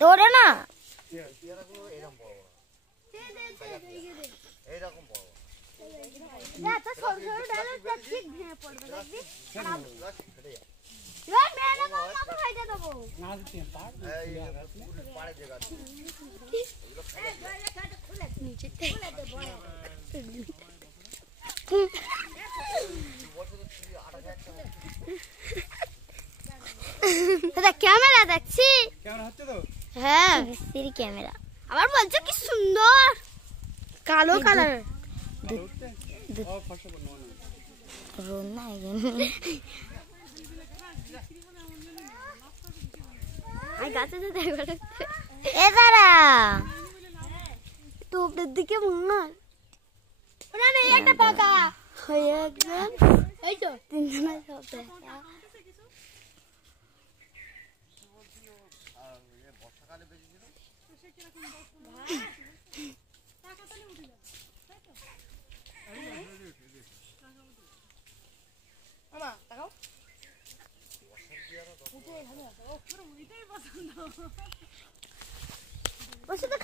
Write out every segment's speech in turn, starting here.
তোরে না ক্যামেরা দেখছি হ্যাঁ সিরি ক্যামেরা আবার বলছো কি সুন্দর কালো কালার তোপটার দিকে মার একটা পাকা হয়ে একদম এই তো তিনজনের সব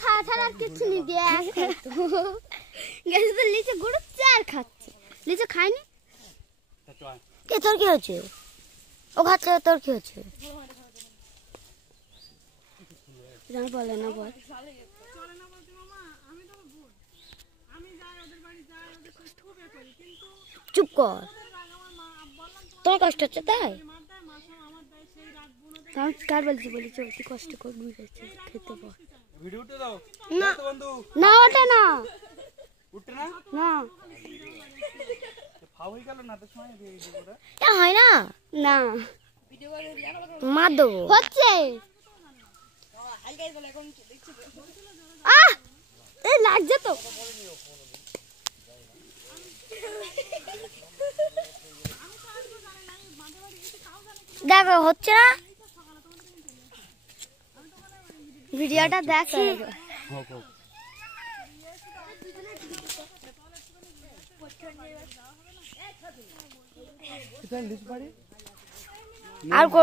খাওয়া ছাড়া আর কিছু নেই গেছে তো লিচু গুড়ছে আর খাচ্ছে লিচু খায়নি তোর কি হচ্ছে ও খাচ্ছে তোর কি হচ্ছে বলে না বল চুপ কর তোর কষ্ট হচ্ছে তাই কার বলছি বলি চল তুই কষ্ট কর বুঝেছি খেতে পর না না ওটা না না হয় না না মার দেবো হচ্ছে লাগছে তো দেখো হচ্ছে না ভিডিওটা দেখি আর